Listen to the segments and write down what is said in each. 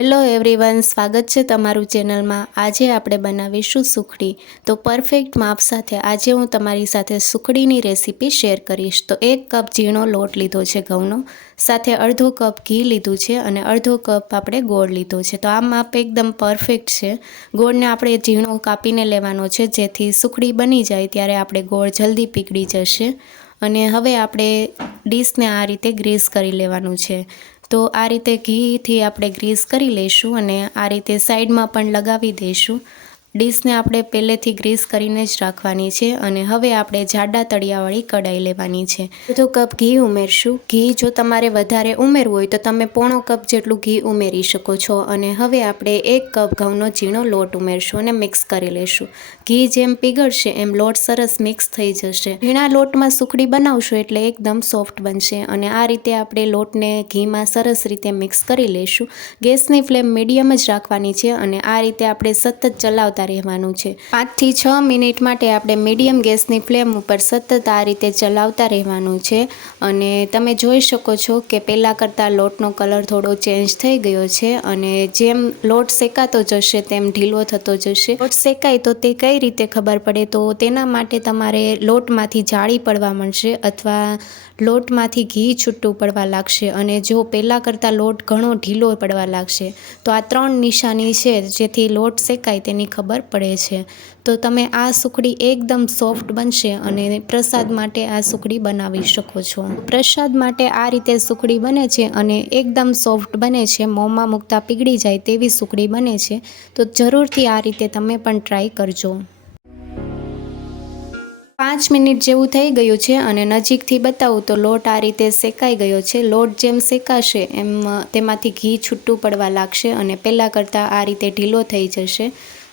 Hello everyone, સ્વાગત છે તમારું ચેનલમાં. આજે આપણે બનાવીશું સુખડી. તો પરફેક્ટ માપ સાથે આજે હું તમારી સાથે સુખડીની રેસીપી શેર કરીશ. તો એક કપ ઝીણો લોટ લીધો છે ઘઉંનો, સાથે અડધો કપ ઘી લીધું છે અને અડધો કપ આપણે ગોળ લીધો છે. તો આ માપ એકદમ પરફેક્ટ છે. ગોળને આપણે ઝીણો કાપીને લેવાનો છે, જેથી સુખડી બની જાય ત્યારે આપણે ગોળ જલ્દી પીગળી જશે. અને હવે આપણે ડીશને આ રીતે ગ્રીસ કરી લેવાનું છે. તો આ રીતે ઘીથી આપણે ગ્રીસ કરી લઈશું અને આ રીતે સાઈડમાં પણ લગાવી દઈશું. ડીશને આપણે પહેલેથી ગ્રીસ કરીને જ રાખવાની છે અને હવે આપણે જાડા તળિયાવાળી કઢાઈ લેવાની છે. અડધો કપ ઘી ઉમેરશું. ઘી જો તમારે વધારે ઉમેરવું હોય તો તમે પોણો કપ જેટલું ઘી ઉમેરી શકો છો અને હવે આપણે એક કપ ઘઉંનો ઝીણો લોટ ઉમેરશું અને મિક્સ કરી લઈશું ઘી જેમ પીગળશે એમ લોટ સરસ મિક્સ થઈ જશે. ઝીણા લોટમાં સુખડી બનાવશું એટલે એકદમ સોફ્ટ બનશે અને આ રીતે આપણે લોટને ઘીમાં સરસ રીતે મિક્સ કરી લઈશું ગેસની ફ્લેમ મીડિયમ જ રાખવાની છે અને આ રીતે આપણે સતત ચલાવતા ચલાવતા રહેવાનું છે. પાંચથી છ મિનિટ માટે આપણે મીડિયમ ગેસની ફ્લેમ ઉપર સતત આ રીતે ચલાવતા રહેવાનું છે. અને તમે જોઈ શકો છો કે પહેલાં કરતાં લોટનો કલર થોડો ચેન્જ થઈ ગયો છે અને જેમ લોટ શેકાતો જશે તેમ ઢીલો થતો જશે. લોટ શેકાય તો તે કઈ રીતે ખબર પડે? તો તેના માટે તમારે લોટમાંથી જાળી પડવા મળશે અથવા લોટમાંથી ઘી છૂટું પડવા લાગશે અને જો પહેલાં કરતાં લોટ ઘણો ઢીલો પડવા લાગશે, તો આ ત્રણ નિશાની છે જેથી લોટ શેકાય તેની ખબર પડે છે. તો તમે આ સુખડી એકદમ સોફ્ટ બનશે અને પ્રસાદ માટે આ સુખડી બનાવી શકો છો. પ્રસાદ માટે આ રીતે સુખડી બને છે અને એકદમ સોફ્ટ બને છે, મોંમાં મૂકતા પીગળી જાય તેવી સુખડી બને છે, તો જરૂરથી આ રીતે તમે પણ ટ્રાય કરજો. પાંચ મિનિટ જેવું થઈ ગયું છે અને નજીકથી બતાવું તો લોટ આ રીતે શેકાઈ ગયો છે. લોટ જેમ શેકાશે એમ તેમાંથી ઘી છૂટું પડવા લાગશે અને પહેલાં કરતાં આ રીતે ઢીલો થઈ જશે.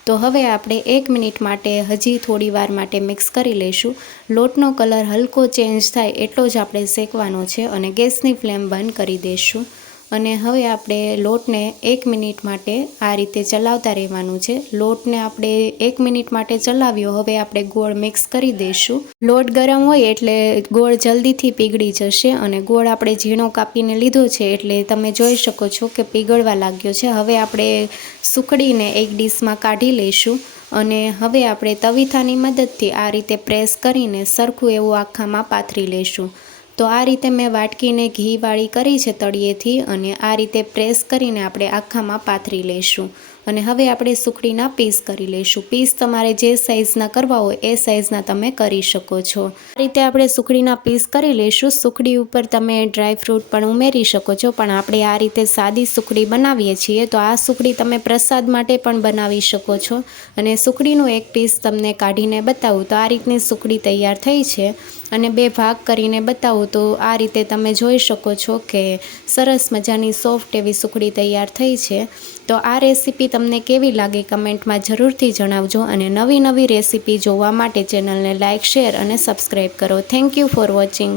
તો હવે આપણે એક મિનિટ માટે હજી થોડી વાર માટે મિક્સ કરી લઈશું. લોટનો કલર હલકો ચેન્જ થાય એટલો જ આપણે શેકવાનો છે અને ગેસની ફ્લેમ બંધ કરી દઈશું. અને હવે આપણે લોટને એક મિનિટ માટે આ રીતે ચલાવતા રહેવાનું છે. લોટને આપણે એક મિનિટ માટે ચલાવ્યો. હવે આપણે ગોળ મિક્સ કરી દઈશું. લોટ ગરમ હોય એટલે ગોળ જલ્દીથી પીગળી જશે અને ગોળ આપણે ઝીણો કાપીને લીધો છે એટલે તમે જોઈ શકો છો કે પીગળવા લાગ્યો છે. હવે આપણે સુકડીને એક ડીશમાં કાઢી લઈશું અને હવે આપણે તવીથાની મદદથી આ રીતે પ્રેસ કરીને સરખું એવું આખામાં પાથરી લઈશું. તો આ રીતે મેં વાટકીને ઘીવાળી કરી છે તળિયેથી અને આ રીતે પ્રેસ કરીને આપણે આખામાં પાથરી લઈશું. અને હવે આપણે સુખડીના પીસ કરી લઈશું. પીસ તમારે જે સાઇઝના કરવા હોય, એ સાઇઝના તમે કરી શકો છો. આ રીતે આપણે સુખડીના પીસ કરી લઈશું. સુખડી ઉપર તમે ડ્રાય ફ્રૂટ પણ ઉમેરી શકો છો, પણ આપણે આ રીતે સાદી સુખડી બનાવીએ છીએ, તો આ સુખડી તમે પ્રસાદ માટે પણ બનાવી શકો છો. અને સુખડીનું એક પીસ તમને કાઢીને બતાવું, તો આ રીતની સુખડી તૈયાર થઈ છે. અને બે ભાગ કરીને બતાવું, તો આ રીતે તમે જોઈ શકો છો કે સરસ મજાની સોફ્ટ એવી સુખડી તૈયાર થઈ છે. તો આ રેસીપી તમને કેવી લાગે કમેન્ટમાં જરૂરથી જણાવજો અને નવી નવી રેસીપી જોવા માટે ચેનલને લાઇક શેર અને સબસ્ક્રાઈબ કરો. Thank you for watching